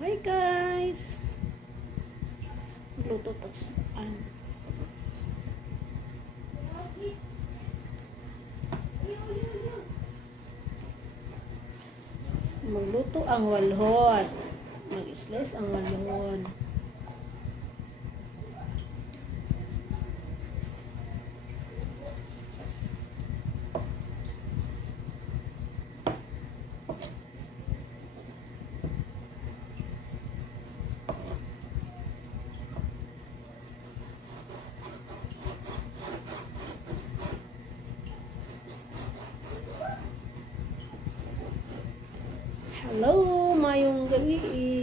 Hi guys! Magluto pa suan. Magluto ang walhon. Mag-slice ang walhon. Hello, mayong gabi.